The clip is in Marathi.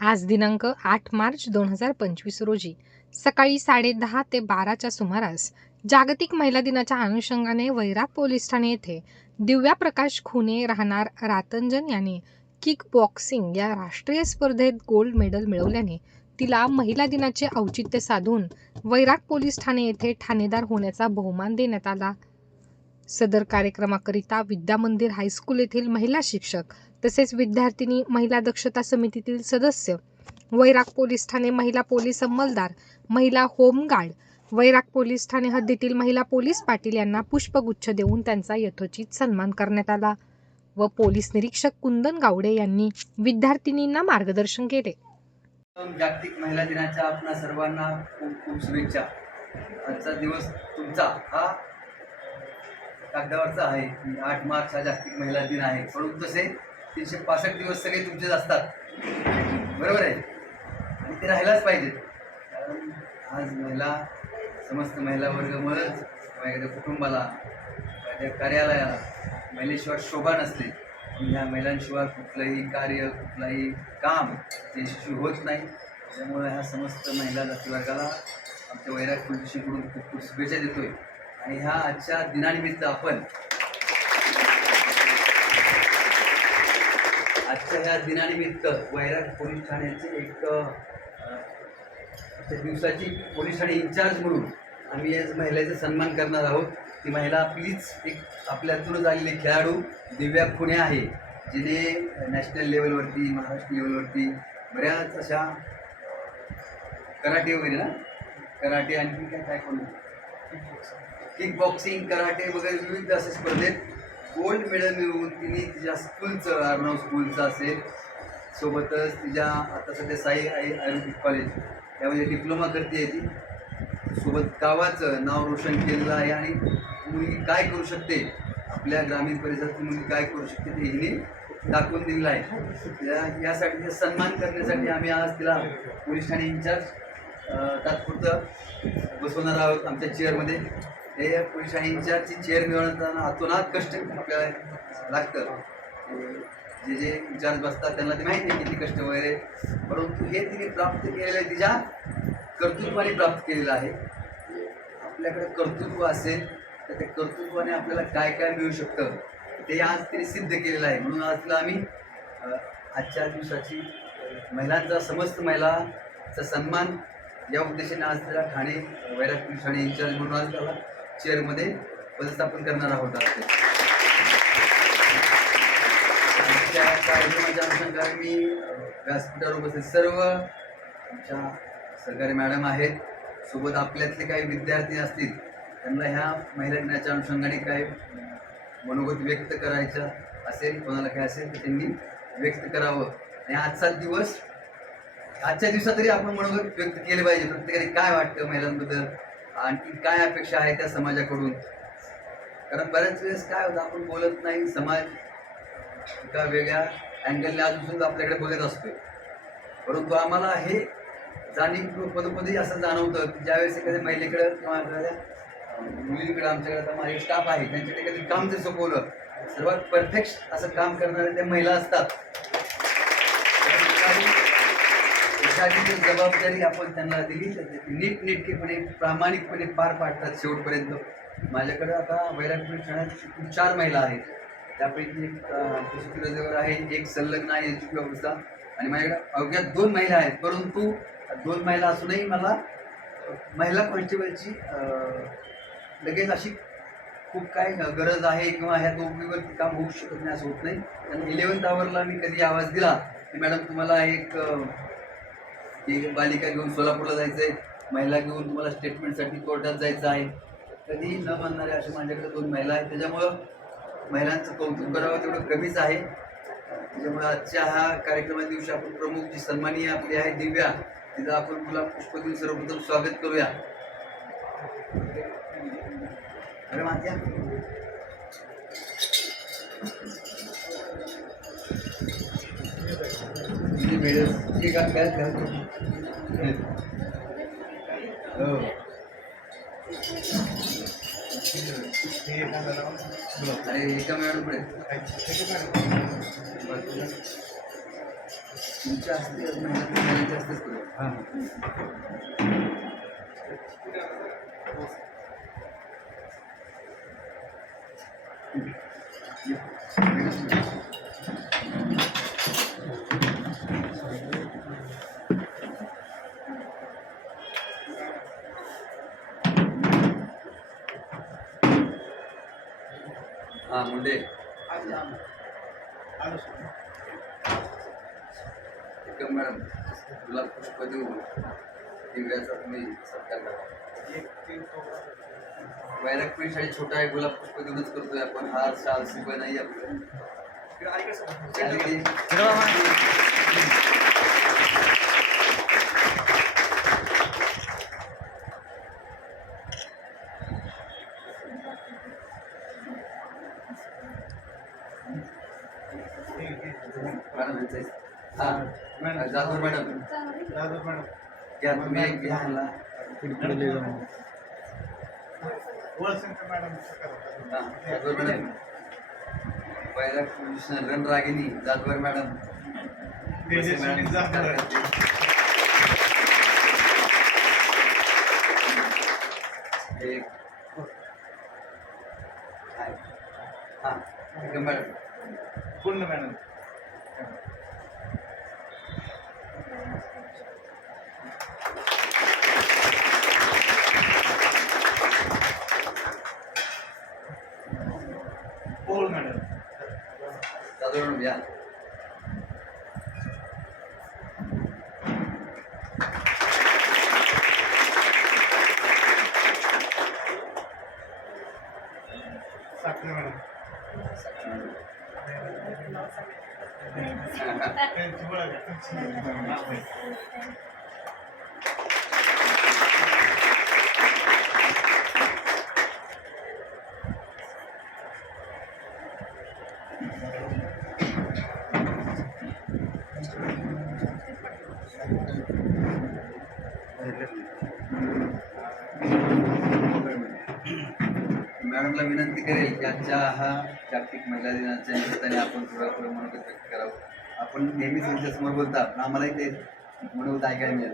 आज दिनांक आठ मार्च दोन हजार पंचवीस रोजी सकाळी साडेदहा ते बाराच्या सुमारास जागतिक महिला दिनाच्या अनुषंगाने वैराग पोलीस ठाणे येथे दिव्या प्रकाश खुने राहणार रातंजन याने किक बॉक्सिंग या राष्ट्रीय स्पर्धेत गोल्ड मेडल मिळवल्याने तिला महिला दिनाचे औचित्य साधून वैराग पोलीस ठाणे येथे ठाणेदार होण्याचा बहुमान देण्यात आला. सदर कार्यक्रमाकरिता विद्यामंदिर हायस्कूल येथील महिला शिक्षक तसेच विद्यार्थिनी महिला दक्षता समितीतील सदस्य वैराग पोलीस ठाणे महिला पोलीस अंमलदार महिला होमगार्ड वैराग पोलीस ठाणे हद्दीतील महिला पोलीस पाटील यांना पुष्पगुच्छ देऊन त्यांचा यथोचित सन्मान करण्यात आला व पोलीस निरीक्षक कुंदन गावडे यांनी विद्यार्थिनींना मार्गदर्शन केले. जागतिक महिला दिनाच्या आपल्या सर्वांना खूप खूप शुभेच्छा. आजचा दिवस तुमचा हा कागदावरचा आहे आठ मार्च हा जागतिक महिला दिन आहे. म्हणून तसे तीनशे पासष्ट दिवस सगळे तुमचेच असतात. बरोबर आहे? आणि ते राहायलाच पाहिजेत कारण आज महिला समस्त महिला वर्ग म्हणूनच एखाद्या कुटुंबाला एखाद्या कार्यालयाला महिलेशिवाय शोभा नसते. ह्या महिलांशिवाय कुठलंही कार्य कुठलंही काम यशस्वी होत नाही. त्यामुळे ह्या समस्त महिला जातीवर्गाला आमच्या वैराग पोलिसीकडून खूप खूप शुभेच्छा देतोय. आणि ह्या आजच्या दिनानिमित्त आपण आजच्या ह्या दिनानिमित्त वैराग पोलीस ठाण्याचे एक त्या दिवसाची पोलीस ठाणे इन्चार्ज म्हणून आम्ही या महिलेचा सन्मान करणार आहोत. ती महिला प्लीज एक आपल्यातूनच आलेली खेळाडू दिव्या खुणे आहे जिने नॅशनल लेवलवरती महाराष्ट्र लेवलवरती बऱ्याच अशा कराटे वगैरे ना? कराटे आणखी काय काय कोण? किक बॉक्सिंग कराटे वगैरे विविध असे स्पर्धेत गोल्ड मेडल मिळवून तिने तिच्या स्कूलचं अर्णव स्कूलचं असेल सोबतच तिच्या आता सध्या साई आई आयुर्वेदिक कॉलेज त्यामध्ये डिप्लोमा करते ती. सोबत गावाचं नाव रोशन केलेलं आहे आणि मुलगी काय करू शकते? आपल्या ग्रामीण परिसरातली मुलगी काय करू शकते ते हिने दाखवून दिलेलं आहे. या- यासाठी तिचा सन्मान करण्यासाठी आम्ही आज तिला पोलीस ठाणे इन्चार्ज तात्पुरतं बसवणार आहोत आमच्या चेअरमध्ये हे पोलीस आणि इन्चार्जची चेअर मिळवताना अतोनात कष्ट आपल्याला लागतं जे जे इन्चार्ज बसतात त्यांना ते माहिती आहे किती कष्ट वगैरे. परंतु हे तिने प्राप्त केलेलं आहे तिच्या कर्तृत्वाने प्राप्त केलेलं आहे. आपल्याकडे कर्तृत्व असेल तर त्या कर्तृत्वाने आपल्याला काय काय मिळू शकतं? ते आज तिने सिद्ध केलेलं आहे. म्हणून आज तिला आम्ही आजच्या दिवसाची महिलांचा समस्त महिलाचा सन्मान या उद्देशाने आज तिला ठाणे वैराग पोलीस ठाणे इन्चार्ज म्हणून आज त्याला चेअरमध्ये पदस्थापन करणार आहोत त्या कार्यक्रमाच्या अनुषंगाने मी व्यासपीठावर उपस्थित सर्व आमच्या सरकारी मॅडम आहेत. सोबत आपल्यातले काही विद्यार्थी असतील त्यांना ह्या महिला दिनाच्या अनुषंगाने काही मनोगत व्यक्त करायचं असेल कोणाला काय असेल तर त्यांनी व्यक्त करावं. आणि आजचा दिवस आजच्या दिवसात तरी आपण मनोगत व्यक्त केले पाहिजे. प्रत्येकाने काय वाटतं महिलांबद्दल? आणखी काय अपेक्षा आहे त्या समाजाकडून? कारण बऱ्याच वेळेस काय होतं आपण बोलत नाही समाज एका वेगळ्या अँगलने अजून आपल्याकडे बघत असतो परंतु आम्हाला हे जाणीव पदोपदी असं जाणवतं की ज्यावेळेस एखाद्या महिलेकडं किंवा एखाद्या अं, मुलीकडं आमच्याकडे आता माझे स्टाफ आहे त्यांच्याकडे कधी काम जर सोपवलं सर्वात परफेक्ट असं काम करणाऱ्या त्या महिला असतात. एखादी जर जबाबदारी आपण त्यांना दिली तर नीटनेटकेपणे प्रामाणिकपणे पार पाडतात शेवटपर्यंत. माझ्याकडे आता वैरागपूर ठाण्यात चार महिला आहेत. त्यापैकी एक कृषीजवळ आहे एक संलग्न आहे एच अवस्था आणि माझ्याकडे अवघ्या दोन महिला आहेत. परंतु दोन महिला असूनही मला महिला कॉन्स्टेबलची लगेच अशी खूप काय गरज आहे किंवा ह्या दोघीवरती काम होऊ शकत नाही असं होत नाही. आणि इलेवन्थ आवरला मी कधी आवाज दिला की मॅडम तुम्हाला एक ती बालिका घेऊन सोलापूरला जायचं आहे महिला घेऊन तुम्हाला स्टेटमेंटसाठी कोर्टात जायचं आहे. कधी न बनणारे असे माझ्याकडे दोन महिला आहेत. त्याच्यामुळं महिलांचं कौतुक करावं तेवढं कमीच आहे. त्याच्यामुळे आजच्या हा कार्यक्रमाच्या दिवशी आपण प्रमुख जी सन्मानीय आपली आहे दिव्या तिथं आपण तुला पुष्प देऊन सर्वप्रथम स्वागत करूया. अरे माझ्या किती मिळेल आहे काय काय हो. अरे एका मॅडम पुढे. तुमच्या हस्ते महिला महिलांच्या हस्तेच करूया हा. मुंडे. एकम मॅडम. तुला पुष्प देऊ. दिव्याचा तुम्ही सत्कार करा. वैरागपीठ शाळी छोटा आहे गुलाब पुष्प देऊनच करतोय आपण. हार शाल शिवाय नाही आपलं. आणि मॅडम जाधव मॅडम घ्या तुम्ही एक घ्या ह्याला. जाधव मॅडम वैराग कृष्ण रणरागिनी जाधवर मॅडम एक हाय. मॅडम पूर्ण madam Pol madam Jadhav madam या साखरे मॅडम विनंती करेल की आजच्या हा जागतिक महिला दिनाच्या निमित्ताने आपण थोडं मनोगत व्यक्त करावं. आपण नेहमीच त्यांच्या बोलतात. पण आम्हालाही ते मनोगत ऐकायला मिळेल